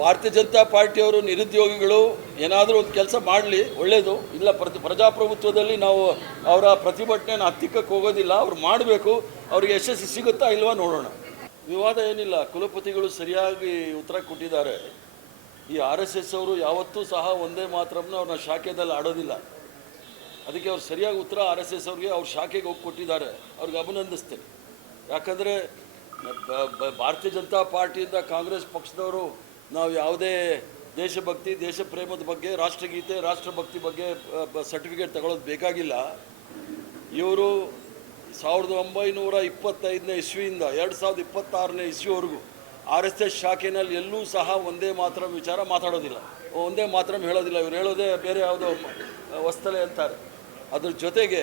ಭಾರತೀಯ ಜನತಾ ಪಾರ್ಟಿಯವರು ನಿರುದ್ಯೋಗಿಗಳು ಏನಾದರೂ ಒಂದು ಕೆಲಸ ಮಾಡಲಿ, ಒಳ್ಳೆಯದು. ಇಲ್ಲ, ಪ್ರಜಾಪ್ರಭುತ್ವದಲ್ಲಿ ನಾವು ಅವರ ಪ್ರತಿಭಟನೆಯನ್ನು ಹತ್ತಿಕ್ಕಕ್ಕೆ ಹೋಗೋದಿಲ್ಲ. ಅವ್ರು ಮಾಡಬೇಕು. ಅವ್ರಿಗೆ ಯಶಸ್ಸು ಸಿಗುತ್ತಾ ಇಲ್ವಾ ನೋಡೋಣ. ವಿವಾದ ಏನಿಲ್ಲ, ಕುಲಪತಿಗಳು ಸರಿಯಾಗಿ ಉತ್ತರ ಕೊಟ್ಟಿದ್ದಾರೆ. ಈ RSS ಅವರು ಯಾವತ್ತೂ ಸಹ ಒಂದೇ ಮಾತ್ರಮ್ನ ಅವ್ರನ್ನ ಶಾಖೆಯಲ್ಲಿ ಆಡೋದಿಲ್ಲ. ಅದಕ್ಕೆ ಅವ್ರು ಸರಿಯಾಗಿ ಉತ್ತರ RSS ಅವ್ರಿಗೆ ಅವ್ರ ಶಾಖೆಗೆ ಹೋಗಿ ಕೊಟ್ಟಿದ್ದಾರೆ. ಅವ್ರಿಗೆ ಅಭಿನಂದಿಸ್ತೇನೆ. ಯಾಕಂದರೆ ಭಾರತೀಯ ಜನತಾ ಪಾರ್ಟಿಯಿಂದ ಕಾಂಗ್ರೆಸ್ ಪಕ್ಷದವರು ನಾವು ಯಾವುದೇ ದೇಶಭಕ್ತಿ, ದೇಶ ಪ್ರೇಮದ ಬಗ್ಗೆ, ರಾಷ್ಟ್ರಗೀತೆ, ರಾಷ್ಟ್ರಭಕ್ತಿ ಬಗ್ಗೆ ಸರ್ಟಿಫಿಕೇಟ್ ತಗೊಳ್ಳೋದು ಬೇಕಾಗಿಲ್ಲ. ಇವರು 1925ನೇ ಇಸ್ವಿಯಿಂದ 2026ನೇ ಇಸ್ವಿವರೆಗೂ RSS ಶಾಖೆಯಲ್ಲಿ ಎಲ್ಲೂ ಸಹ ಒಂದೇ ಮಾತ್ರ ವಿಚಾರ ಮಾತಾಡೋದಿಲ್ಲ, ಒಂದೇ ಮಾತ್ರ ಹೇಳೋದಿಲ್ಲ. ಇವ್ರು ಹೇಳೋದೇ ಬೇರೆ ಯಾವುದೋ ವಸ್ತಲೆ ಅಂತಾರೆ. ಅದ್ರ ಜೊತೆಗೆ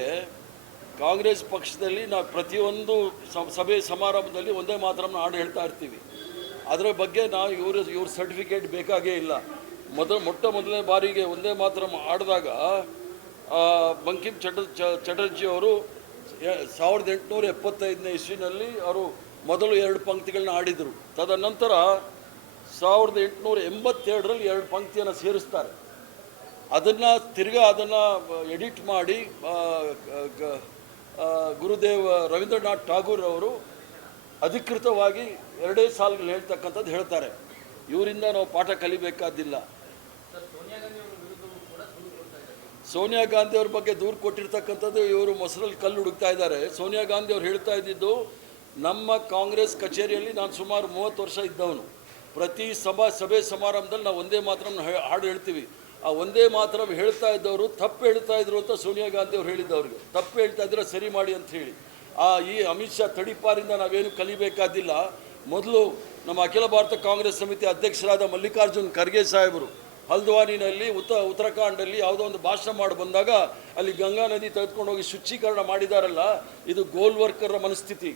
ಕಾಂಗ್ರೆಸ್ ಪಕ್ಷದಲ್ಲಿ ನಾವು ಪ್ರತಿಯೊಂದು ಸಭೆ ಸಮಾರಂಭದಲ್ಲಿ ಒಂದೇ ಮಾತ್ರನ ಹಾಡು ಹೇಳ್ತಾ ಇರ್ತೀವಿ. ಅದರ ಬಗ್ಗೆ ನಾವು ಇವ್ರ ಸರ್ಟಿಫಿಕೇಟ್ ಬೇಕಾಗೇ ಇಲ್ಲ. ಮೊದಲನೇ ಬಾರಿಗೆ ಒಂದೇ ಮಾತ್ರ ಆಡಿದಾಗ ಬಂಕಿಮ್ ಚಟರ್ಜಿ ಅವರು 1875ನೇ ಇಸ್ವಿನಲ್ಲಿ ಅವರು ಮೊದಲು 2 ಪಂಕ್ತಿಗಳನ್ನ ಆಡಿದರು. ತದನಂತರ 1882ರಲ್ಲಿ 2 ಪಂಕ್ತಿಯನ್ನು ಸೇರಿಸ್ತಾರೆ. ಅದನ್ನು ಅದನ್ನು ಎಡಿಟ್ ಮಾಡಿ ಗುರುದೇವ್ ರವೀಂದ್ರನಾಥ್ ಠಾಗೂರ್ ಅವರು ಅಧಿಕೃತವಾಗಿ 2 ಸಾಲುಗಳು ಹೇಳ್ತಕ್ಕಂಥದ್ದು ಹೇಳ್ತಾರೆ. ಇವರಿಂದ ನಾವು ಪಾಠ ಕಲಿಬೇಕಾದಿಲ್ಲ. ಸೋನಿಯಾ ಗಾಂಧಿ ಅವ್ರ ಬಗ್ಗೆ ದೂರು ಕೊಟ್ಟಿರ್ತಕ್ಕಂಥದ್ದು ಇವರು ಮೊಸರಲ್ಲಿ ಕಲ್ಲು ಹುಡುಕ್ತಾ ಇದ್ದಾರೆ. ಸೋನಿಯಾ ಗಾಂಧಿ ಅವ್ರು ಹೇಳ್ತಾ ಇದ್ದಿದ್ದು, ನಮ್ಮ ಕಾಂಗ್ರೆಸ್ ಕಚೇರಿಯಲ್ಲಿ ನಾನು ಸುಮಾರು 30 ವರ್ಷ ಇದ್ದವನು. ಪ್ರತಿ ಸಭೆ ಸಮಾರಂಭದಲ್ಲಿ ನಾವು ಒಂದೇ ಮಾತ್ರ ಹಾಡು ಹೇಳ್ತೀವಿ. ಆ ಒಂದೇ ಮಾತ್ರ ಹೇಳ್ತಾ ಇದ್ದವರು ತಪ್ಪು ಹೇಳ್ತಾ ಇದ್ರು ಅಂತ ಸೋನಿಯಾ ಗಾಂಧಿ ಅವ್ರು ಹೇಳಿದ್ದವ್ರಿಗೆ. ತಪ್ಪು ಹೇಳ್ತಾ ಇದ್ರೆ ಸರಿ ಮಾಡಿ ಅಂತ ಹೇಳಿ. ಈ ಅಮಿತ್ ಶಾ ತಡಿಪಾರಿಂದ ನಾವೇನು ಕಲಿಬೇಕಾದಿಲ್ಲ. ಮೊದಲು ನಮ್ಮ ಅಖಿಲ ಭಾರತ ಕಾಂಗ್ರೆಸ್ ಸಮಿತಿ ಅಧ್ಯಕ್ಷರಾದ ಮಲ್ಲಿಕಾರ್ಜುನ್ ಖರ್ಗೆ ಸಾಹೇಬರು ಹಲ್ದ್ವಾನಿನಲ್ಲಿ ಉತ್ತರಾಖಂಡಲ್ಲಿ ಯಾವುದೋ ಒಂದು ಭಾಷಣ ಮಾಡಿ ಬಂದಾಗ ಅಲ್ಲಿ ಗಂಗಾ ನದಿ ತೆಗೆದುಕೊಂಡು ಹೋಗಿ ಶುಚೀಕರಣ ಮಾಡಿದಾರಲ್ಲ, ಇದು ಗೋಲ್ವರ್ಕರ್ ಮನಸ್ಥಿತಿ.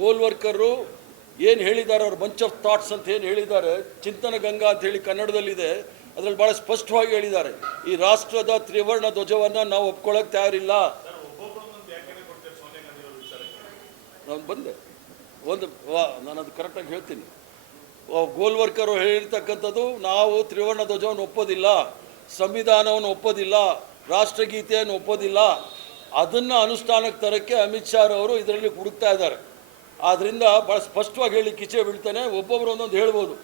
ಗೋಲ್ವರ್ಕರು ಏನು ಹೇಳಿದ್ದಾರೆ, ಅವ್ರ ಬಂಚ್ ಆಫ್ ಥಾಟ್ಸ್ ಅಂತ ಏನು ಹೇಳಿದ್ದಾರೆ, ಚಿಂತನ ಗಂಗಾ ಅಂತ ಹೇಳಿ ಕನ್ನಡದಲ್ಲಿದೆ. ಅದರಲ್ಲಿ ಭಾಳ ಸ್ಪಷ್ಟವಾಗಿ ಹೇಳಿದ್ದಾರೆ, ಈ ರಾಷ್ಟ್ರದ ತ್ರಿವರ್ಣ ಧ್ವಜವನ್ನು ನಾವು ಒಪ್ಕೊಳ್ಳೋಕೆ ತಯಾರಿಲ್ಲ. ನಾನು ಬಂದೆ ನಾನು ಅದು ಕರೆಕ್ಟಾಗಿ ಹೇಳ್ತೀನಿ. ಗೋಲ್ವರ್ಕರು ಹೇಳಿರ್ತಕ್ಕಂಥದ್ದು, ನಾವು ತ್ರಿವರ್ಣ ಧ್ವಜವನ್ನು ಒಪ್ಪೋದಿಲ್ಲ, ಸಂವಿಧಾನವನ್ನು ಒಪ್ಪೋದಿಲ್ಲ, ರಾಷ್ಟ್ರಗೀತೆಯನ್ನು ಒಪ್ಪೋದಿಲ್ಲ. ಅದನ್ನು ಅನುಷ್ಠಾನಕ್ಕೆ ತರೋಕ್ಕೆ ಅಮಿತ್ ಶಾ ಅವರು ಇದರಲ್ಲಿ ಹುಡುಕ್ತಾ ಇದ್ದಾರೆ. ಆದ್ದರಿಂದ ಭಾಳ ಸ್ಪಷ್ಟವಾಗಿ ಹೇಳಿ ಕಿಚೆ ಬೀಳ್ತಾನೆ. ಒಬ್ಬೊಬ್ಬರು ಒಂದೊಂದು ಹೇಳ್ಬೋದು.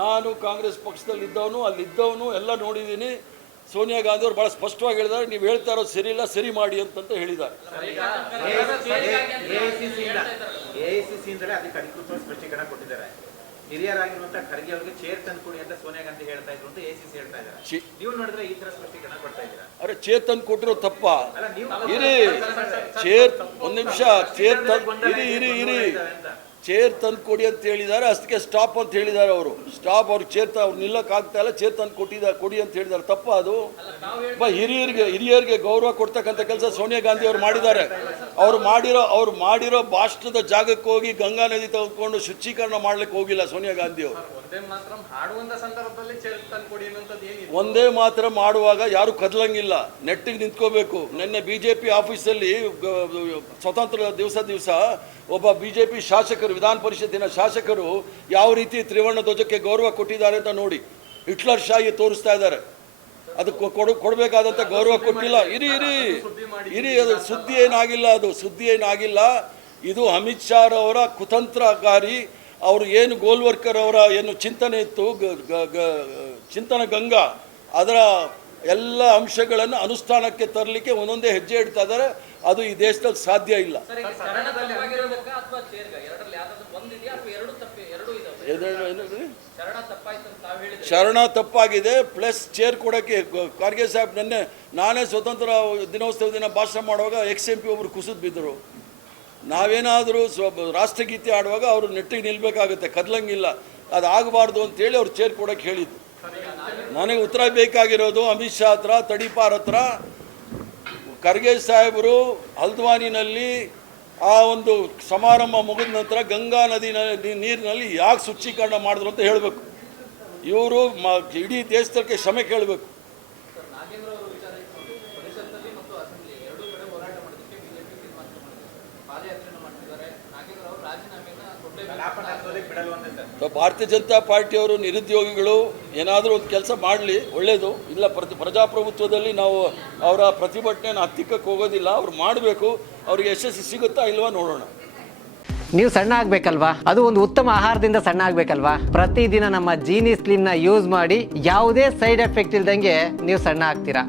ನಾನು ಕಾಂಗ್ರೆಸ್ ಪಕ್ಷದಲ್ಲಿದ್ದವನು, ಅಲ್ಲಿದ್ದವನು, ಎಲ್ಲ ನೋಡಿದ್ದೀನಿ. ಸೋನಿಯಾ ಗಾಂಧಿ ಅವರು ಭಾಳ ಸ್ಪಷ್ಟವಾಗಿ ಹೇಳಿದ್ದಾರೆ, ನೀವು ಹೇಳ್ತಾ ಇರೋದು ಸರಿ ಇಲ್ಲ, ಸರಿ ಮಾಡಿ ಅಂತಂತ ಹೇಳಿದ್ದಾರೆ. ಹಿರಿಯರಾಗಿರುವಂತಹ ಖರ್ಗೆ ಅವರಿಗೆ ಚೇರ್ ತಂದು ಕೊಡಿ ಅಂತ ಸೋನಿಯಾ ಗಾಂಧಿ ಹೇಳ್ತಾ ಇದ್ರು ಅಂತ ACC ಹೇಳ್ತಾ ಇದ್ದಾರೆ. ನೀವು ನೋಡಿದ್ರೆ ಈ ತರ ಸ್ಪಷ್ಟೀಕರಣ ಕೊಡ್ತಾ ಇದ್ದೀರಾ? ಅರೆ, ಚೇರ್ ತಂದು ಕೊಟ್ಟಿರೋ ತಪ್ಪ? ಇರಿ, ಚೇರ್ ಒಂದು ನಿಮಿಷ, ಚೇರ್ ತಂದು ಕೊಡಿ ಅಂತ ಹೇಳಿದ್ದಾರೆ. ಅಷ್ಟಕ್ಕೆ ಸ್ಟಾಪ್ ಅಂತ ಹೇಳಿದ್ದಾರೆ ಅವರು. ಸ್ಟಾಪ್, ಅವ್ರಿಗೆ ಅವ್ರು ನಿಲ್ಲಕ್ಕೆ ಆಗ್ತಾ ಇಲ್ಲ, ಚೇರ್ ತಂದು ಕೊಡಿ ಅಂತ ಹೇಳಿದ್ದಾರೆ. ತಪ್ಪ ಅದು? ಹಿರಿಯರಿಗೆ ಗೌರವ ಕೊಡ್ತಕ್ಕಂಥ ಕೆಲಸ ಸೋನಿಯಾ ಗಾಂಧಿ ಅವರು ಮಾಡಿದ್ದಾರೆ. ಅವ್ರು ಮಾಡಿರೋ ಭಾಷಣದ ಜಾಗಕ್ಕೆ ಹೋಗಿ ಗಂಗಾ ನದಿ ತೆಗೆದುಕೊಂಡು ಶುಚೀಕರಣ ಮಾಡ್ಲಿಕ್ಕೆ ಹೋಗಿಲ್ಲ ಸೋನಿಯಾ ಗಾಂಧಿ ಅವರು. ಒಂದೇ ಮಾತ್ರ ಮಾಡುವಾಗ ಯಾರು ಕದಲಂಗಿಲ್ಲ, ನೆಟ್ಟಿಗೆ ನಿಂತ್ಕೋಬೇಕು. ನಿನ್ನೆ BJP ಆಫೀಸಲ್ಲಿ ಸ್ವತಂತ್ರ ದಿವಸ ಒಬ್ಬ BJP ಶಾಸಕರು, ವಿಧಾನ ಪರಿಷತ್ತಿನ ಶಾಸಕರು ಯಾವ ರೀತಿ ತ್ರಿವರ್ಣ ಧ್ವಜಕ್ಕೆ ಗೌರವ ಕೊಟ್ಟಿದ್ದಾರೆ ಅಂತ ನೋಡಿ. ಹಿಟ್ಲರ್ ಶಾಹಿ ತೋರಿಸ್ತಾ ಇದ್ದಾರೆ. ಅದಕ್ಕೆ ಕೊಡಬೇಕಾದಂಥ ಗೌರವ ಕೊಟ್ಟಿಲ್ಲ. ಇರಿ, ಅದು ಸುದ್ದಿ ಏನಾಗಿಲ್ಲ. ಇದು ಅಮಿತ್ ಶಾ ಅವರ ಕುತಂತ್ರಕಾರಿ. ಅವರು ಏನು ಗೋಲ್ವರ್ಕರ್ ಅವರ ಏನು ಚಿಂತನೆ ಇತ್ತು, ಚಿಂತನ ಗಂಗಾ, ಅದರ ಎಲ್ಲ ಅಂಶಗಳನ್ನು ಅನುಷ್ಠಾನಕ್ಕೆ ತರಲಿಕ್ಕೆ ಒಂದೊಂದೇ ಹೆಜ್ಜೆ ಇಡ್ತಾ ಇದ್ದಾರೆ. ಅದು ಈ ದೇಶದಲ್ಲಿ ಸಾಧ್ಯ ಇಲ್ಲ. ಶರಣ ತಪ್ಪಾಗಿದೆ, ಪ್ಲಸ್ ಚೇರ್ ಕೊಡೋಕ್ಕೆ ಖರ್ಗೆ ಸಾಹೇಬ್ ನಾನೇ ಸ್ವತಂತ್ರ ದಿನೋತ್ಸವ ದಿನ ಭಾಷಣ ಮಾಡುವಾಗ XMP ಒಬ್ರು ಕುಸಿದು ಬಿದ್ದರು. ನಾವೇನಾದರೂ ರಾಷ್ಟ್ರಗೀತೆ ಆಡುವಾಗ ಅವರು ನೆಟ್ಟಿಗೆ ನಿಲ್ಲಬೇಕಾಗುತ್ತೆ, ಕದಲಂಗಿಲ್ಲ. ಅದು ಆಗಬಾರ್ದು ಅಂತೇಳಿ ಅವ್ರು ಚೇರ್ ಕೊಡೋಕ್ಕೆ ಹೇಳಿದ್ದು. ನನಗೆ ಉತ್ತರ ಬೇಕಾಗಿರೋದು ಅಮಿತ್ ಶಾ ಹತ್ರ, ತಡಿಪಾರ್ ಹತ್ರ. ಖರ್ಗೆ ಸಾಹೇಬರು ಹಲ್ದ್ವಾನಿನಲ್ಲಿ ಆ ಒಂದು ಸಮಾರಂಭ ಮುಗಿದ ನಂತರ ಗಂಗಾ ನದಿ ನೀರಿನಲ್ಲಿ ಯಾಕೆ ಶುಚೀಕರಣ ಮಾಡಿದ್ರು ಅಂತ ಹೇಳಬೇಕು. ಇವರು ಇಡೀ ದೇಶಕ್ಕೆ ಕ್ಷಮೆ ಕೇಳಬೇಕು. ಕಲಾಪ ನಡೆಸೋದಕ್ಕೆ ಬಿಡಲ್ವಂತೆ ಸರ್. ಭಾರತೀಯ ಜನತಾ ಪಾರ್ಟಿಯವರು ನಿರುದ್ಯೋಗಿಗಳು ಏನಾದರೂ ಒಂದು ಕೆಲಸ ಮಾಡಲಿ, ಒಳ್ಳೆಯದು. ಇಲ್ಲ, ಪ್ರಜಾಪ್ರಭುತ್ವದಲ್ಲಿ ನಾವು ಅವರ ಪ್ರತಿಭಟನೆಯನ್ನು ಹತ್ತಿಕ್ಕಕ್ಕೆ ಹೋಗೋದಿಲ್ಲ. ಅವ್ರು ಮಾಡಬೇಕು. ಅವ್ರಿಗೆ ಯಶಸ್ಸು ಸಿಗುತ್ತಾ ಇಲ್ವಾ ನೋಡೋಣ. ನೀವು ಸಣ್ಣ ಆಗಬೇಕಲ್ವಾ? ಅದು ಒಂದು ಉತ್ತಮ ಆಹಾರದಿಂದ ಸಣ್ಣ ಆಗಬೇಕಲ್ವಾ? ಪ್ರತಿದಿನ ನಮ್ಮ ಜೀನಿ ಸ್ಲಿಮ್ನ ಯೂಸ್ ಮಾಡಿ ಯಾವುದೇ ಸೈಡ್ ಎಫೆಕ್ಟ್ ಇಲ್ದಂಗೆ ನೀವು ಸಣ್ಣ ಆಗ್ತೀರಾ.